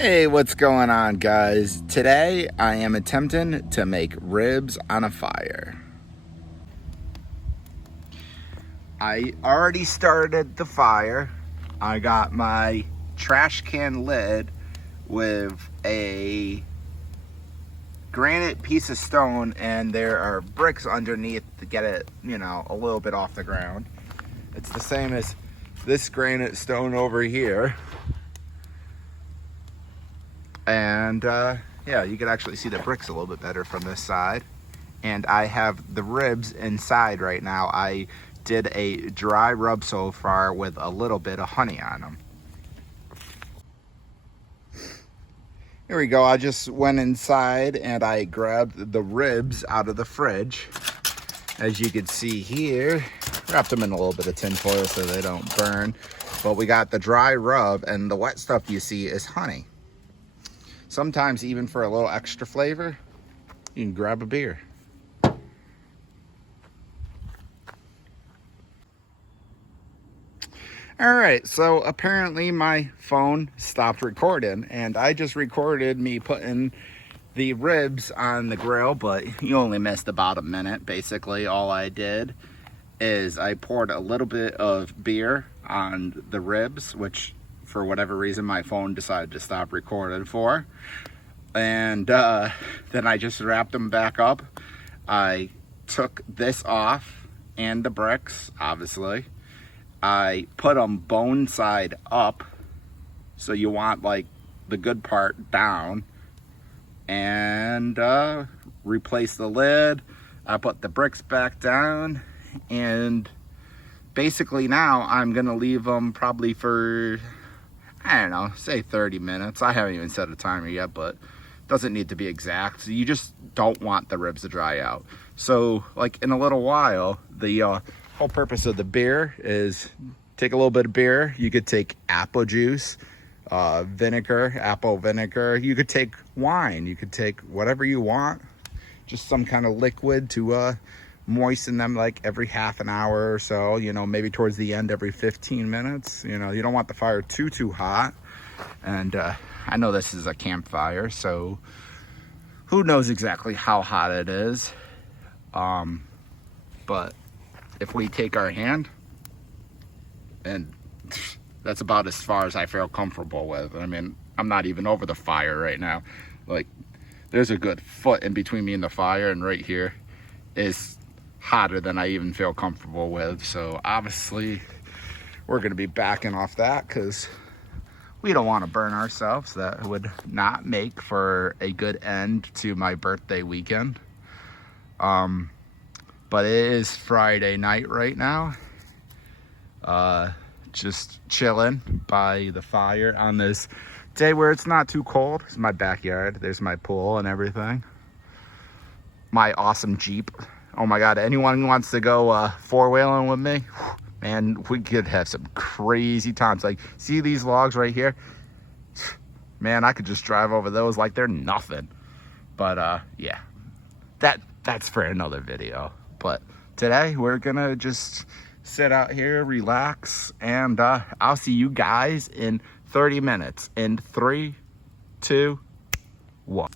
Hey, what's going on, guys? Today I am attempting to make ribs on a fire. I already started the fire. I got my trash can lid with a granite piece of stone, and there are bricks underneath to get it, a little bit off the ground. It's the same as this granite stone over here. And yeah, you can actually see the bricks a little bit better from this side. And I have the ribs inside right now. I did a dry rub so far with a little bit of honey on them. Here we go. I just went inside and I grabbed the ribs out of the fridge. As you can see here, wrapped them in a little bit of tin foil so they don't burn. But we got the dry rub, and the wet stuff you see is honey. Sometimes even for a little extra flavor, you can grab a beer. All right, so apparently my phone stopped recording, and I just recorded me putting the ribs on the grill, but you only missed about a minute. Basically, all I did is I poured a little bit of beer on the ribs, which for whatever reason my phone decided to stop recording for. And then I just wrapped them back up. I took this off and the bricks, obviously. I put them bone side up, so you want like the good part down, and replace the lid. I put the bricks back down, and basically now I'm gonna leave them probably for, I don't know, say 30 minutes. I haven't even set a timer yet, but doesn't need to be exact. So you just don't want the ribs to dry out. So like in a little while, the whole purpose of the beer is take a little bit of beer. You could take apple juice, vinegar, apple vinegar. You could take wine. You could take whatever you want. Just some kind of liquid to moisten them like every half an hour or so. Maybe towards the end every 15 minutes. You don't want the fire too hot. And I know this is a campfire, so who knows exactly how hot it is. But if we take our hand, and that's about as far as I feel comfortable with. I mean, I'm not even over the fire right now. Like, there's a good foot in between me and the fire, and right here is hotter than I even feel comfortable with. So obviously we're gonna be backing off that because we don't want to burn ourselves. That would not make for a good end to my birthday weekend. But it is Friday night right now. Just chilling by the fire on this day where it's not too cold. It's my backyard. There's my pool and everything. My awesome Jeep. Oh my God, anyone who wants to go four-wheeling with me? Man, we could have some crazy times. Like, see these logs right here? Man, I could just drive over those like they're nothing. But yeah, that's for another video. But today we're gonna just sit out here, relax, and I'll see you guys in 30 minutes. In 3, 2, 1.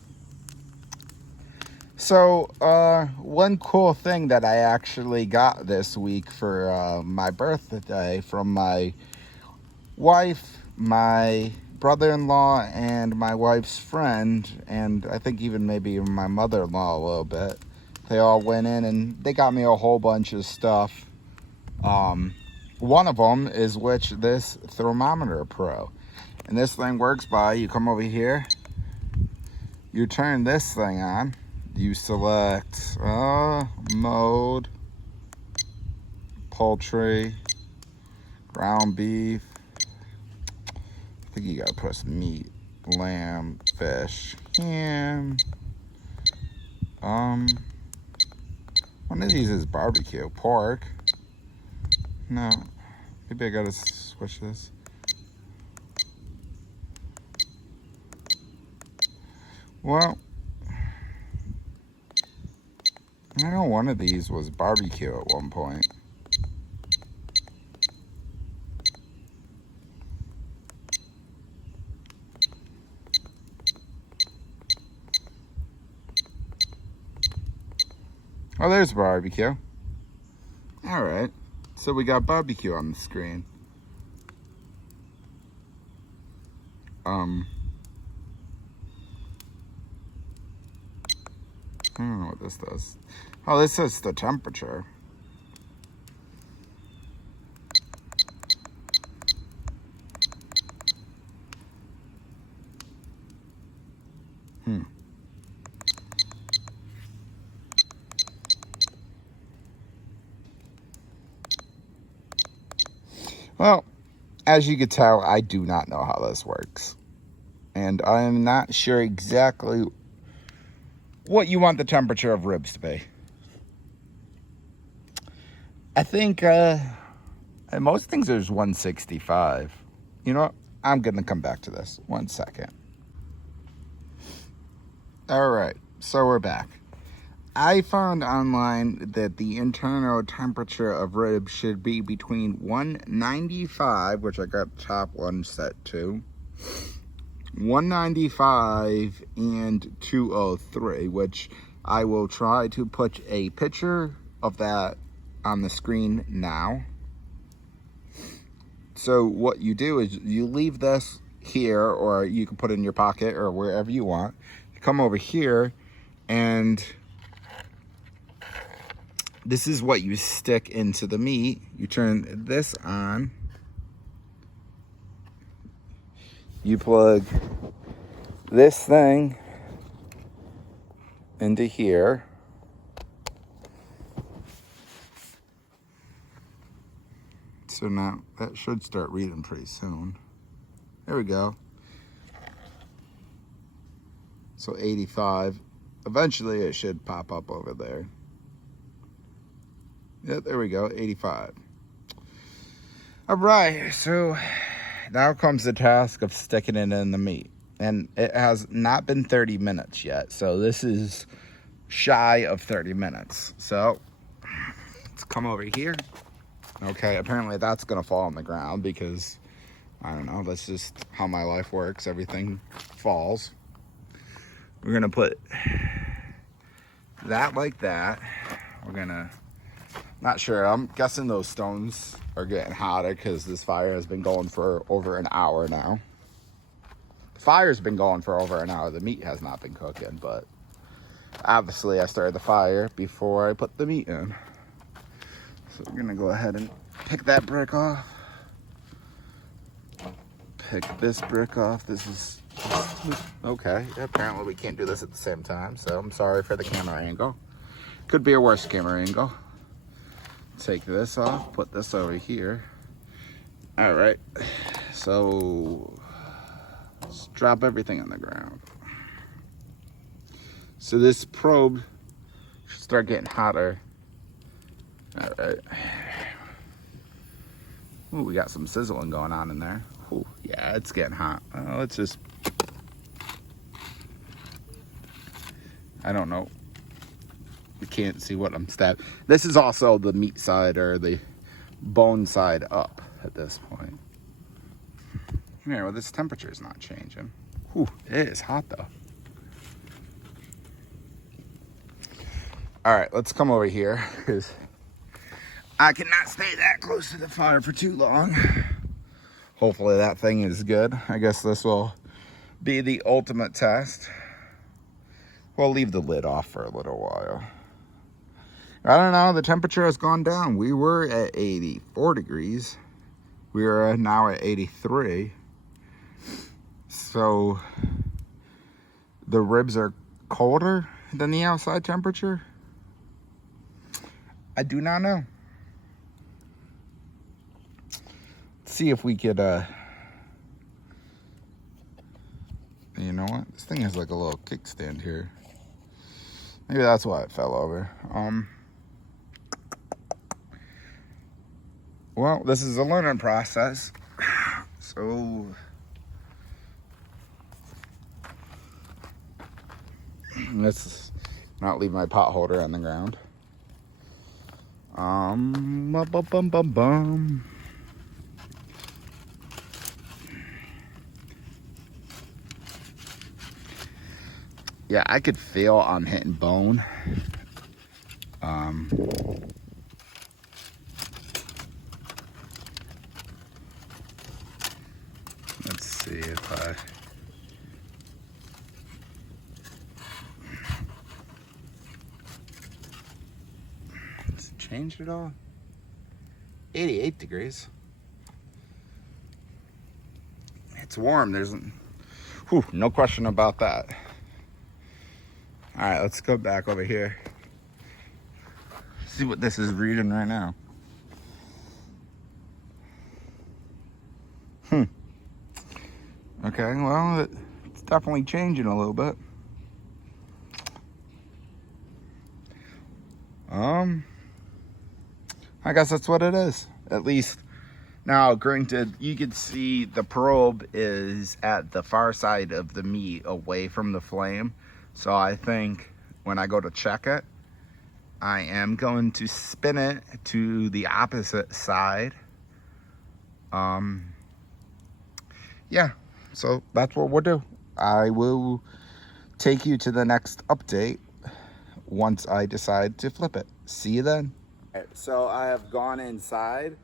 So, one cool thing that I actually got this week for my birthday from my wife, my brother-in-law, and my wife's friend, and I think even maybe my mother-in-law a little bit. They all went in and they got me a whole bunch of stuff. One of them is this Thermometer Pro. And this thing works by, you come over here, you turn this thing on, you select mode, poultry, ground beef, I think you gotta press meat, lamb, fish, ham, one of these is barbecue, pork. No, maybe I gotta switch this. Well, I know one of these was barbecue at one point. Oh, there's barbecue. All right. So we got barbecue on the screen. I don't know what this does. Oh, this is the temperature. Well, as you can tell, I do not know how this works. And I am not sure exactly what you want the temperature of ribs to be. I think most things there's 165. You know what? I'm going to come back to this. 1 second. All right, so we're back. I found online that the internal temperature of ribs should be between 195, which I got the top one set to, 195 and 203, which I will try to put a picture of that on the screen now. So what you do is you leave this here, or you can put it in your pocket or wherever you want. You come over here, and this is what you stick into the meat. You turn this on. You plug this thing into here. So now that should start reading pretty soon. There we go. So 85. Eventually it should pop up over there. Yeah, there we go, 85. All right, so now comes the task of sticking it in the meat. And it has not been 30 minutes yet, so this is shy of 30 minutes. So let's come over here. Okay, apparently that's gonna fall on the ground because, I don't know, that's just how my life works. Everything falls. We're gonna put that like that. We're gonna, not sure, I'm guessing those stones are getting hotter because this fire has been going for over an hour now. The fire's been going for over an hour. The meat has not been cooking, but obviously I started the fire before I put the meat in. So we're gonna go ahead and pick that brick off. Pick this brick off. This is, okay, apparently we can't do this at the same time, so I'm sorry for the camera angle. Could be a worse camera angle. Take this off, put this over here. All right, so let's drop everything on the ground. So this probe should start getting hotter. All right. Ooh, we got some sizzling going on in there. Ooh, yeah, it's getting hot. Let's just, I don't know. You can't see what I'm stabbing. This is also the meat side, or the bone side up at this point. Yeah, well, this temperature is not changing. Ooh, it is hot though. All right, let's come over here because I cannot stay that close to the fire for too long. Hopefully that thing is good. I guess this will be the ultimate test. We'll leave the lid off for a little while. I don't know, the temperature has gone down. We were at 84 degrees. We are now at 83. So the ribs are colder than the outside temperature? I do not know. Let's see if we could, you know what? This thing has like a little kickstand here. Maybe that's why it fell over. Well, this is a learning process. So let's not leave my pot holder on the ground. Yeah, I could feel I'm hitting bone. Um, let's see if I... Does it change at all? 88 degrees. It's warm. There's no question about that. All right, let's go back over here. See what this is reading right now. Okay, well, it's definitely changing a little bit. I guess that's what it is. At least now, granted, you could see the probe is at the far side of the meat, away from the flame. So I think when I go to check it, I am going to spin it to the opposite side. Yeah, so that's what we'll do. I will take you to the next update once I decide to flip it. See you then. So I have gone inside.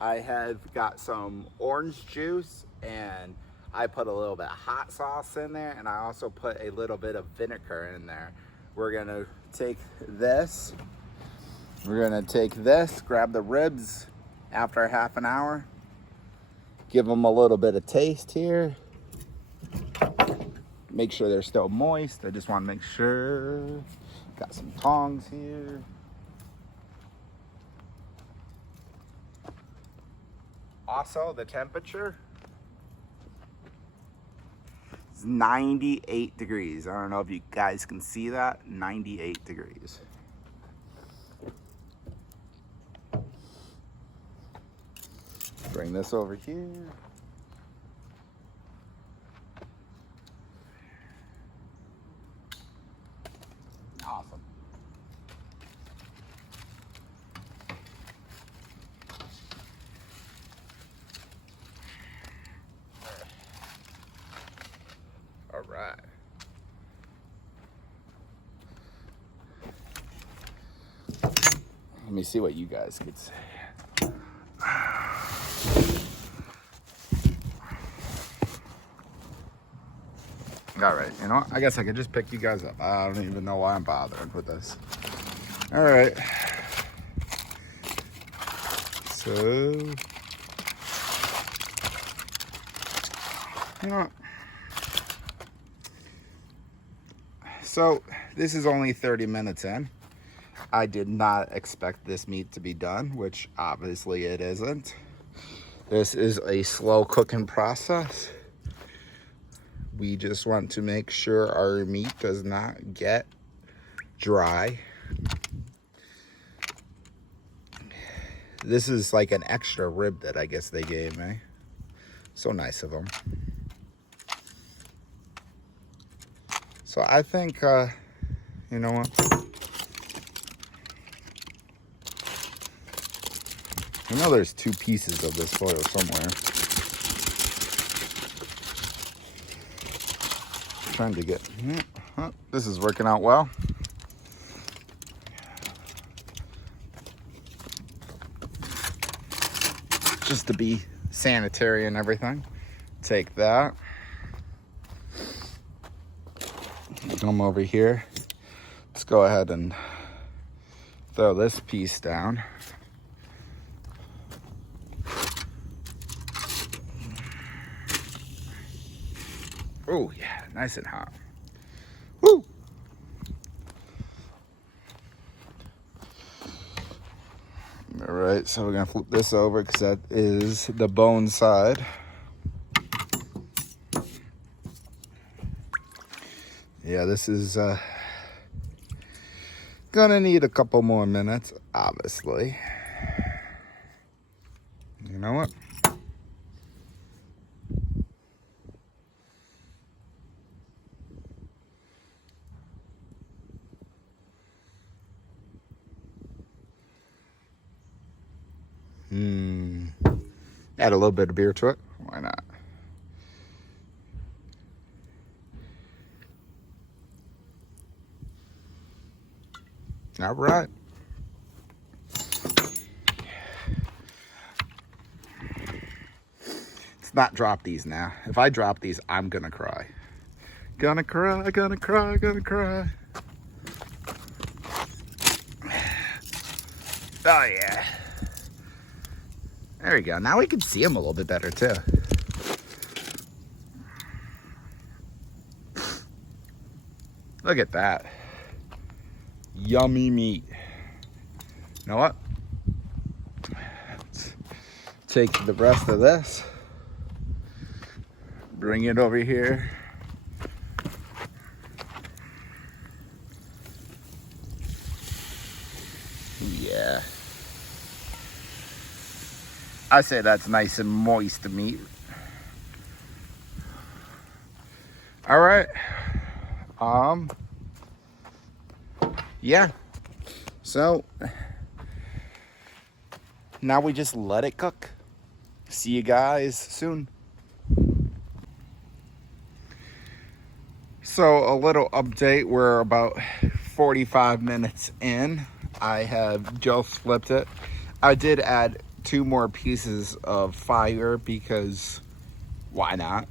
I have got some orange juice, and I put a little bit of hot sauce in there, and I also put a little bit of vinegar in there. We're gonna take this. Grab the ribs after half an hour. Give them a little bit of taste here. Make sure they're still moist. I just want to make sure. Got some tongs here. Also, the temperature is 98 degrees. I don't know if you guys can see that. 98 degrees. Bring this over here. Awesome. All right. Let me see what you guys could say. All right, you know what? I guess I could just pick you guys up. I don't even know why I'm bothering with this. All right. So, you know what? So, this is only 30 minutes in. I did not expect this meat to be done, which obviously it isn't. This is a slow cooking process. We just want to make sure our meat does not get dry. This is like an extra rib that I guess they gave me. So nice of them. So I think, you know what? I know there's 2 pieces of this foil somewhere. Trying to get, this is working out well. Just to be sanitary and everything. Take that. Come over here. Let's go ahead and throw this piece down. Oh yeah, nice and hot. Woo! All right, so we're gonna flip this over because that is the bone side. Yeah, this is gonna need a couple more minutes, obviously. You know what? Add a little bit of beer to it. Why not? All right. let's not drop these now. If I drop these, I'm gonna cry. Gonna cry, gonna cry, gonna cry. Oh yeah. There we go. Now we can see them a little bit better too. Look at that. Yummy meat. You know what? Let's take the rest of this. Bring it over here. Yeah. I say that's nice and moist meat. All right. Yeah. So now we just let it cook. See you guys soon. So a little update, we're about 45 minutes in. I have just flipped it. I did add 2 more pieces of fire because why not?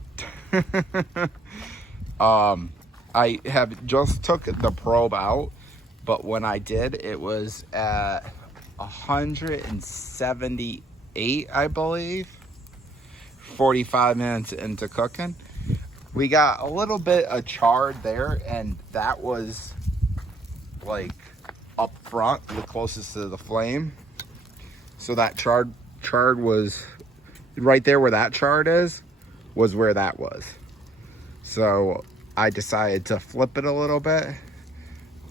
I have just took the probe out, but when I did, it was at 178, I believe. 45 minutes into cooking. We got a little bit of chard there, and that was like up front, the closest to the flame. So that chard was right there where that chard is, was where that was. So I decided to flip it a little bit.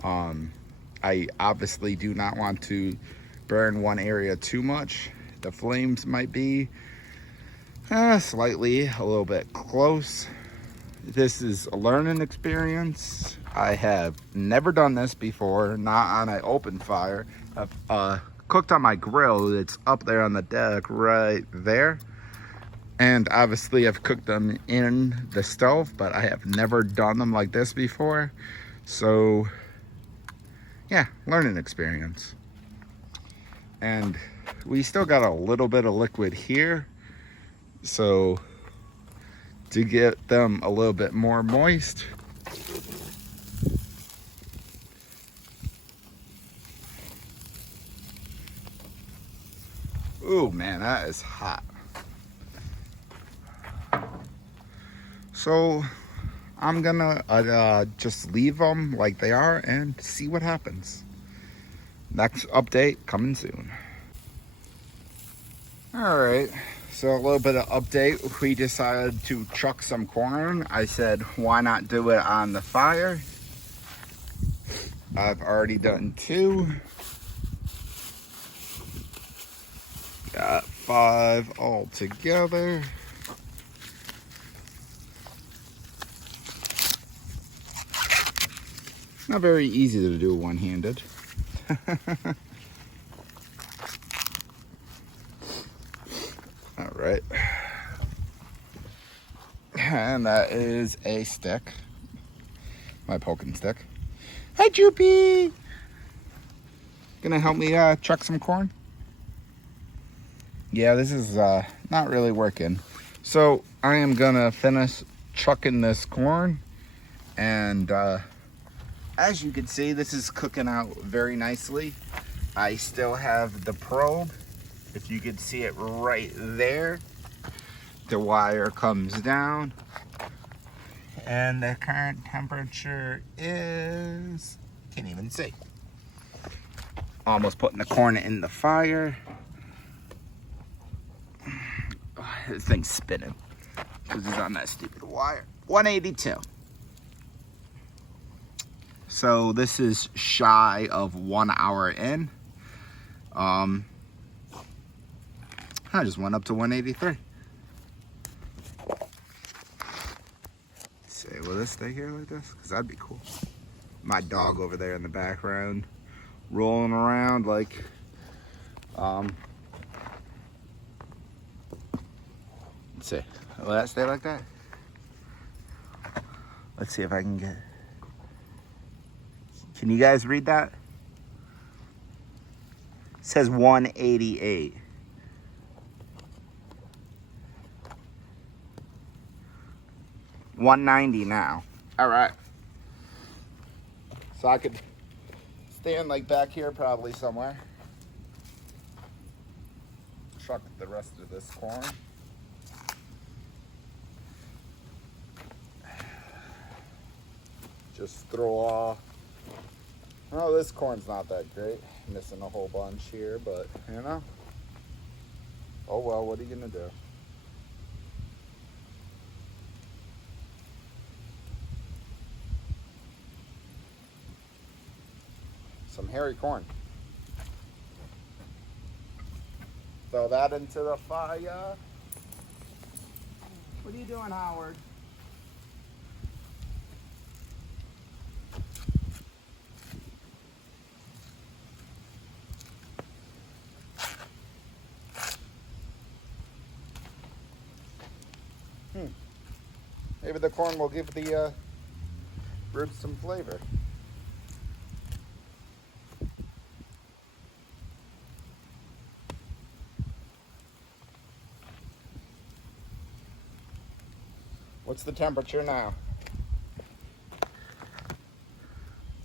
I obviously do not want to burn one area too much. The flames might be slightly a little bit close. This is a learning experience. I have never done this before, not on an open fire. I've cooked on my grill that's up there on the deck right there. And obviously I've cooked them in the stove, but I have never done them like this before. So yeah, learning experience. And we still got a little bit of liquid here. So to get them a little bit more moist, ooh man, that is hot. So I'm gonna just leave them like they are and see what happens. Next update coming soon. All right, so a little bit of update. We decided to chuck some corn. I said, why not do it on the fire? I've already done 2. Got 5 all together. Not very easy to do one-handed. All right. And that is a stick. My poking stick. Hey, Joopy! Gonna help me chuck some corn? Yeah, this is not really working. So I am gonna finish chucking this corn, and as you can see, this is cooking out very nicely. I still have the probe. If you can see it right there, the wire comes down, and the current temperature is, can't even see. Almost putting the corn in the fire. Oh, this thing's spinning because it's on that stupid wire. 182. So this is shy of 1 hour in. I just went up to 183. Say, will this stay here like this? Because that'd be cool. My dog over there in the background, rolling around like, let's see, will that stay like that? Let's see if I can get, can you guys read that? It says 188. 190 now. All right. So I could stand like back here probably somewhere. Truck the rest of this corn. Just throw off. Oh, this corn's not that great. Missing a whole bunch here, but you know. Oh well, what are you gonna do? Some hairy corn. Throw that into the fire. What are you doing, Howard? Maybe the corn will give the ribs some flavor. What's the temperature now?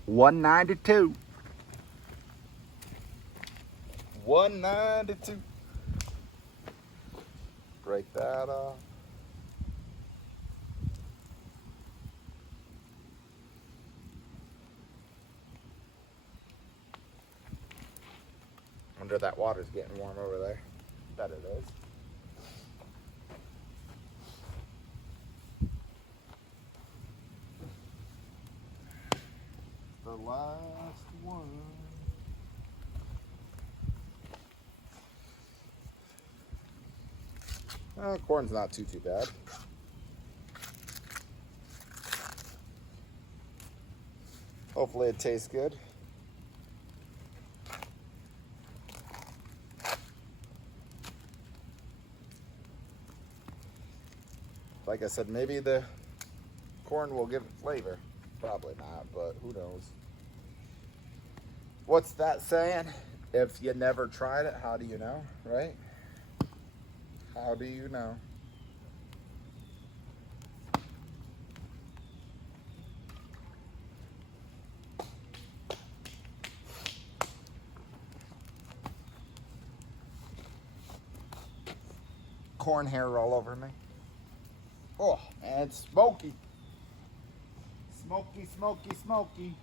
192. 192. Break that off. Wonder that water's getting warm over there. Bet it is. The last one. Corn's not too bad. Hopefully it tastes good. Like I said, maybe the corn will give it flavor. Probably not, but who knows? What's that saying? If you never tried it, how do you know, right? How do you know? Corn hair all over me. Oh, and it's smoky. Smoky, smoky, smoky.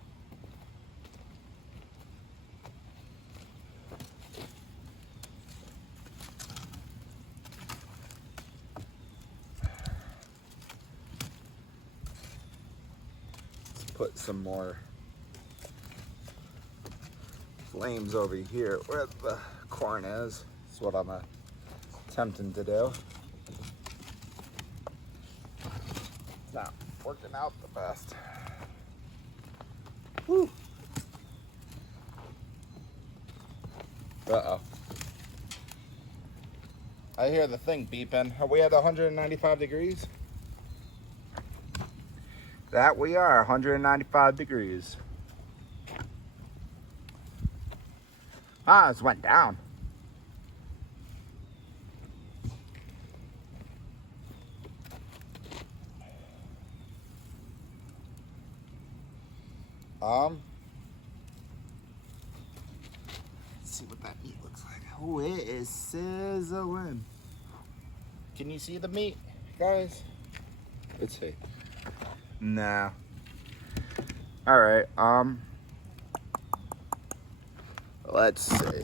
Let's put some more flames over here where the corn is. That's what I'm attempting to do. It's not working out the best. Woo. Uh-oh. I hear the thing beeping. Are we at 195 degrees? That we are, 195 degrees. Ah, it's went down. Let's see what that meat looks like. Oh, it is sizzling. Can you see the meat, guys? Let's see. Nah. All right. Let's see.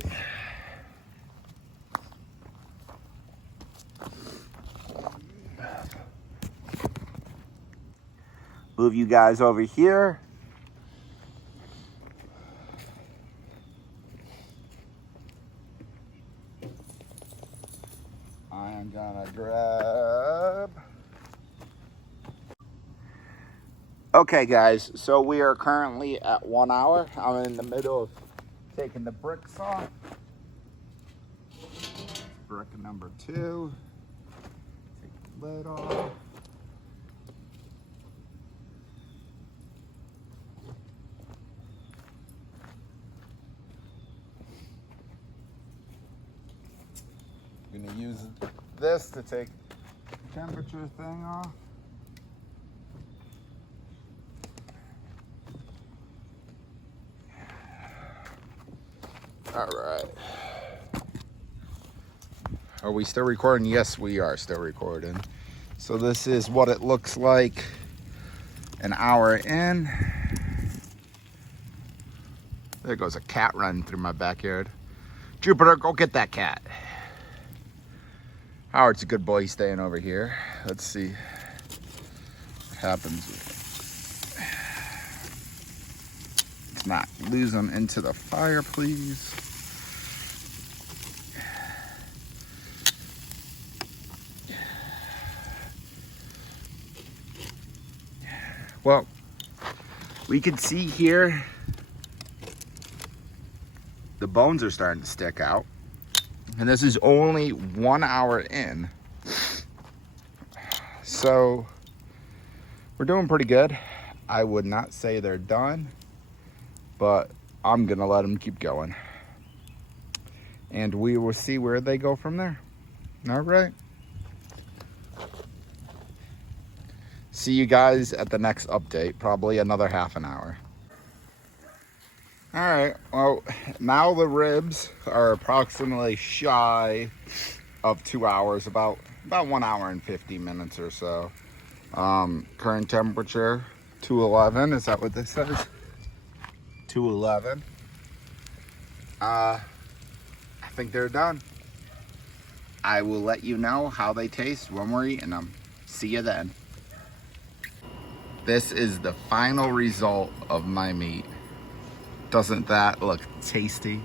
Move you guys over here. I am gonna grab. Okay, guys, so we are currently at 1 hour. I'm in the middle of taking the bricks off. Brick number 2. Take the lid off. I'm gonna use this to take the temperature thing off. All right. Are we still recording? Yes, we are still recording. So this is what it looks like an hour in. There goes a cat running through my backyard. Jupiter, go get that cat. Howard's a good boy. He's staying over here. Let's see what happens. Let's not lose him into the fire, please. Well, we can see here the bones are starting to stick out. And this is only 1 hour in. So we're doing pretty good. I would not say they're done, but I'm gonna let them keep going. And we will see where they go from there. All right. See you guys at the next update, probably another half an hour. All right, well, now the ribs are approximately shy of 2 hours, about 1 hour and 50 minutes or so. Current temperature, 211, is that what this says? 211. I think they're done. I will let you know how they taste when we're eating them. See you then. This is the final result of my meat. Doesn't that look tasty?